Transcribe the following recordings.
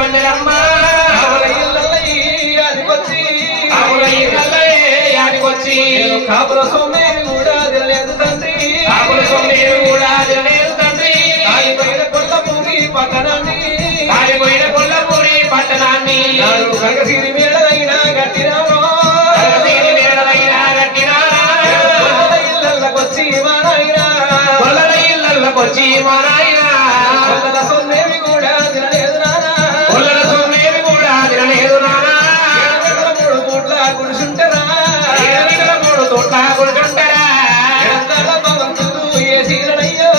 వండరమ్మా వచ్చి కాపుల సొమ్మేవి కూడా తినలేదు తండ్రి కాపుల సొమ్మేవి కూడా తినలేదు తండ్రి కాలిపోయిన కొల్లపూరి పట్టణాన్ని కాలిపోయిన కొల్లపూరి పట్టణాన్ని కనకసిరి మేడలైనా గట్టినారో కనకసిరి మేడలైనా గట్టినారా ఇళ్ళకొచ్చి మా నాయన కొల్లల ఇళ్ళకొచ్చి మా నాయన కొల్లల సొమ్మేవి కూడా తినలేదు నానా కొల్లల సొమ్మేవి కూడా తినలేదు నానా మూడు పూట్ల కురుసుంటారా తోట్ల కురుచుంటారా భగవంతుడు ఏ సీరనయ్యో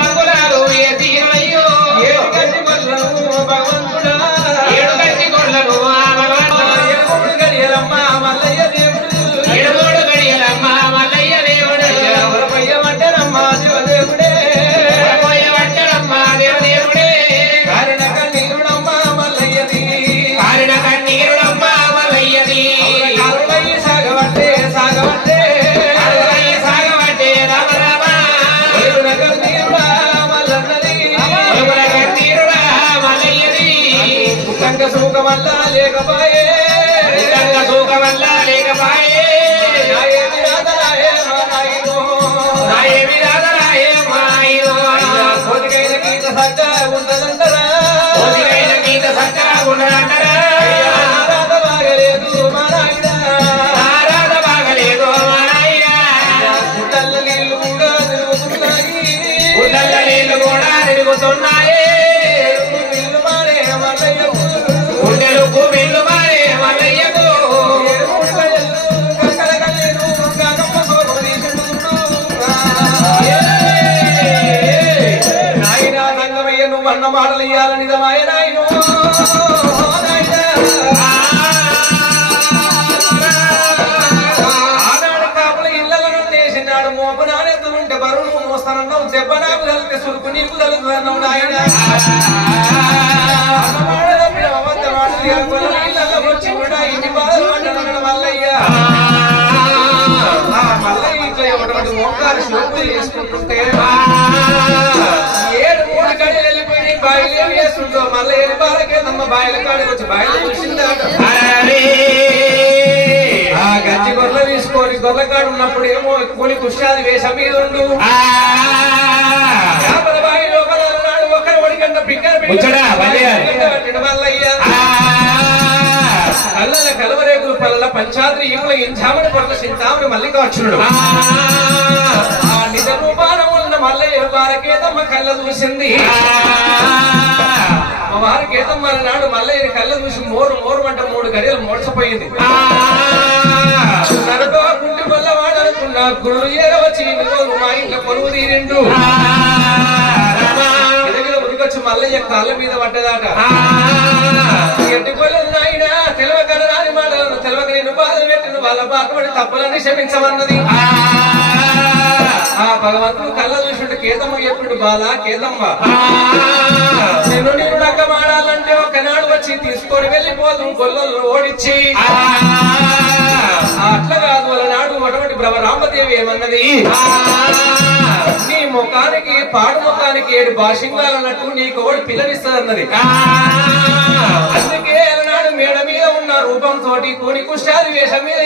మంగులాలు ఏ సీరనయ్యో ఏడు గట్టి కొల్లను భగవంతుడా ఏడు గట్టి కొల్లను ఏడు గడియలమ్మ మల్లయ్య దేవుడు ఏడు గడియలమ్మ మల్లయ్య దేవుడు ఎవరపయ్య పట్టనమ్మ దేవదేవుడే ఎవరపయ్య పట్టనమ్మ దేవదేవుడే కారిన కన్నీరుడమ్మ మల్లయ్యది కారిన కన్నీరుడమ్మ మల్లయ్యది కారులయ్యి సాగబట్టే సాగబట్టే సాగబట్టే రామ రామ కన్నీరుడా మల్లన్నది కన్నీరుడా మల్లయ్యది కుటంగ సుఖ వల్ల లేకపాయే కుటంగ సుఖ వల్ల లేకపాయే నాయేమి రాదరాయే మా నాయనో నాయేమి రాదరాయే మా నాయనో కోతికైన గీత సక్క ఉండదంటరా కోతికైన గీత సక్క ఉండదంటరా రాధ బాగలేదు మా నాయన రాధ బాగలేదు మా నాయన గుడ్డల్ల నీళ్లు కూడా తిరుగుతున్నాయి గుడ్డల్ల నీళ్లు కూడా తిరుగుతున్నాయి బిల్లు మారే మల్లయ్యకు గుండెలకు బిల్లు మారే మల్లయ్యకు నాయన రంగమయ్య నువ్వు అన్న మాటలు ఇయ్యాల నిజమాయ నాయను ఆనాడు కాపుల ఇళ్లలో చేసినాడు మోపు నానెత్తులుంటే బరువు మోస్తానన్నావు దెబ్బ నాకు కలిగితే సురుకు నీకు కలుగుతున్నావు నాయన వచ్చి కూడా ఇన్ని బాధలు పడ్డాడు మల్లయ్య మల్లయ్య ఇట్లా ఒకటి మోకారు శోకులు చేసుకుంటుంటే 7 గడియలు వెళ్ళిపోయి బాయిలు ఏమి చేస్తుంటో మళ్ళీ ఎన్ని బాలకేదమ్మ బాయిల కాడికి వచ్చి బాయిలు చూసిందాట ఆ గజ్జి గొర్రె తీసుకొని గొర్రెకాడు ఉన్నప్పుడు ఏమో కొని కుష్టాది వేషం మీద ఉండు బాయి లోపల నాడు ఒకరు ఒడికంట మల్లయ్య కళ్ళ కలవరేగులు పల్ల పంచాద్రి ఇముల ఇంచామని పట్ల చింతామని మల్లికార్జునుడు ఆ నిజ రూపాన ఉన్న మల్లయ్య వారకేతమ్మ కళ్ళ చూసింది వారకేతమ్మ నాడు మల్లయ్య కళ్ళ చూసి మోరు మోరు అంట 3 గడియలు మోడ్చపోయింది నరకో గుండి వల్ల వాడనుకున్న గురుడు ఏరవచ్చి మా ఇంట్లో కొలువు తీరిండు ఎదుగులో ఉరికొచ్చి మల్లయ్య కాళ్ళ మీద పడ్డదాట ఎట్టుకోలేదు నాయన తెలవకన రాని మాటలను తెలవక నేను బాధ పెట్టిన వాళ్ళ బాధపడి తప్పులన్నీ క్షమించమన్నది ఆ భగవంతుడు కళ్ళ చూసిండు కేతమ్మ చెప్పిండు బాలా కేతమ్మ నేను నక్క మాడాలంటే ఒకనాడు వచ్చి తీసుకొని వెళ్ళిపోదు గొల్లలను ఓడించి అట్లా కాదు వాళ్ళ నాడు అటువంటి రామదేవి ఏమన్నది నీ ముఖానికి పాడు ముఖానికి 7 భాషింగాలు అన్నట్టు నీకు ఒకటి పిల్లనిస్తుందన్నది అందుకే నాడు మేడ మీద ఉన్న రూపంతో కోని కుష్టాది వేషం మీద